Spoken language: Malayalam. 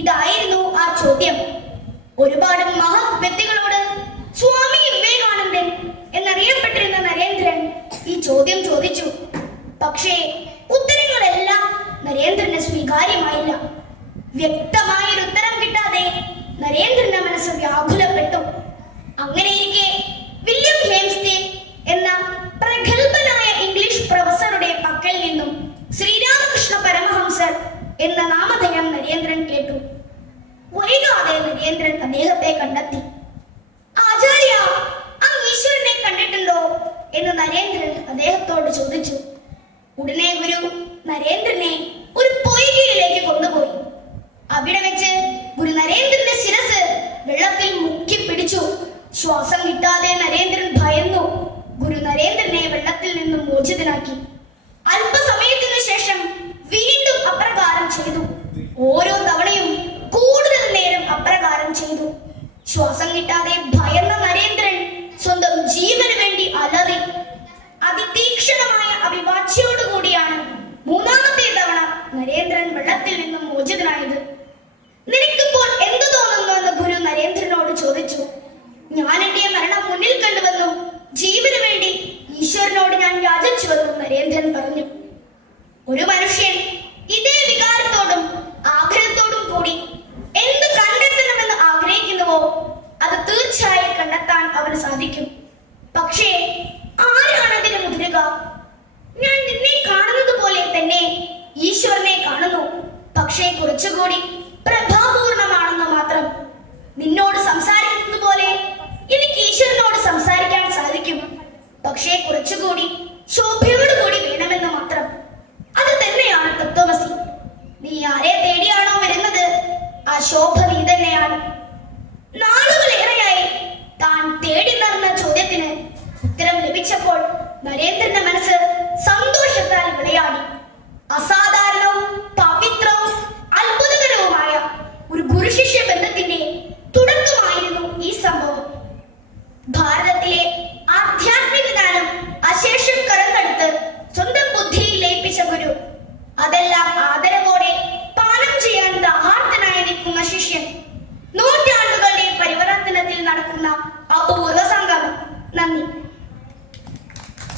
ഇതായിരുന്നു ആ ചോദ്യം. ഒരുപാട് മഹത് വ്യക്തികളോട് സ്വാമി വിവേകാനന്ദൻ എന്നറിയപ്പെട്ടിരുന്ന നരേന്ദ്രൻ ഈ ചോദ്യം ചോദിച്ചു. പക്ഷേ ഉത്തരങ്ങളെല്ലാം നരേന്ദ്രന് സ്വീകാര്യമായില്ല. വ്യക്തമായൊരു ഉത്തരം കിട്ടാതെ നരേന്ദ്രന്റെ മനസ്സ് വ്യാകുലപ്പെട്ടു. അങ്ങനെയിരിക്കെ വില്യം ഹേംസ്റ്റേ എന്ന പ്രഗത്ഭനായ ഇംഗ്ലീഷ് പ്രൊഫസറുടെ പക്കൽ നിന്നും ശ്രീരാമകൃഷ്ണ പരമഹംസർ എന്ന നാമധേയം നരേന്ദ്രൻ കേട്ടു. വൈകാതെ നരേന്ദ്രൻ അദ്ദേഹത്തെ കണ്ടെത്തി. ആചാര്യ, അങ്ങ് ഈശ്വരനെ കണ്ടിട്ടുണ്ടോ എന്ന് നരേന്ദ്രൻ അദ്ദേഹത്തോട് ചോദിച്ചു. ഉടനെ ഗുരു നരേന്ദ്രനെ ഒരു പൊയ്കയിലേക്ക് കൊണ്ടുപോയി. അവിടെ വെച്ച് ഗുരു നരേന്ദ്രന്റെ ശിരസ് വെള്ളത്തിൽ മുക്കി പിടിച്ചു. ശ്വാസം കിട്ടാതെ നരേന്ദ്രൻ ഭയന്നു. ഗുരു നരേന്ദ്രനെ വെള്ളത്തിൽ നിന്നും മോചിതനാക്കി. അല്പസമയത്തിനു ശേഷം വീണ്ടും അപ്രകാരം ചെയ്തു. ഓരോ തവണയും കൂടുതൽ നേരം അപ്രകാരം ചെയ്തു. ശ്വാസം കിട്ടാതെ ഭയന്ന നരേന്ദ്രൻ സ്വന്തം ജീവന് വേണ്ടി അലറി. അതിതീക്ഷണമായ അഭിവാച്യോടുകൂടിയാണ് മൂന്നാമത്തെ തവണ നരേന്ദ്രൻ വെള്ളത്തിൽ നിന്നും മോചിതനായത്. നിനക്കിപ്പോൾ എന്തു തോന്നുന്നു എന്ന് ഗുരു നരേന്ദ്രനോട് ചോദിച്ചു. ഞാൻ എന്റെ മരണം മുന്നിൽ കണ്ടുവെന്നും ജീവന് വേണ്ടി ഈശ്വരനോട് ഞാൻ യാചിച്ചുവെന്നും നരേന്ദ്രൻ പറഞ്ഞു. ഒരു മനുഷ്യൻ ഇതേ വികാരത്തോടും ആഗ്രഹത്തോടും കൂടി എന്ത് കണ്ടെത്തണമെന്ന് ആഗ്രഹിക്കുന്നുവോ അത് തീർച്ചയായും കണ്ടെത്താൻ അവന് സാധിക്കും. പക്ഷേ ആരാണ് അതിന് മുതിരുക? ഞാൻ നിന്നെ കാണുന്നത് പോലെ തന്നെ ഈശ്വരനെ കാണുന്നു. പക്ഷേ കുറച്ചുകൂടി പ്രഭാപൂർണമാണെന്ന് മാത്രം. നിന്നോട് സംസാരിക്കുന്നത് പോലെ എനിക്ക് ഈശ്വരനോട് സംസാരിക്കാൻ സാധിക്കും. പക്ഷേ കുറച്ചുകൂടി ശോഭയോടുകൂടി വേണമെന്ന് മാത്രം. അത് തന്നെയാണ് തത്വമസി. നീ ആരെ തേടിയാണോ വരുന്നത് ആ ശോഭ നീ തന്നെയാണ്. നാളുകളേറെയായി താൻ തേടി നടന്ന ചോദ്യത്തിന് ഉത്തരം ലഭിച്ചപ്പോൾ നരേന്ദ്രന്റെ മനസ്സ് സന്തോഷത്താൽ വിളയാടി. അസാധാരണവും പവിത്രവും അത്ഭുതകരവുമായ ഒരു ഗുരുശിഷ്യ ബന്ധത്തിന്റെ തുടക്കമായിരുന്നു ഈ സംഭവം. ഭാരതത്തിലെ ആധ്യാത്മിക ജ്ഞാനം അശേഷം കറന്നെടുത്ത് സ്വന്തം ബുദ്ധിയിൽ ലയിപ്പിച്ച ഗുരു, അതെല്ലാം ആദരവോടെ പാനം ചെയ്യാൻ ദാഹാർത്തനായി നിൽക്കുന്ന ശിഷ്യൻ, നൂറ്റാണ്ടുകളുടെ പരിവർത്തനത്തിൽ നടക്കുന്ന അപൂർവ സംഗമം. നന്ദി.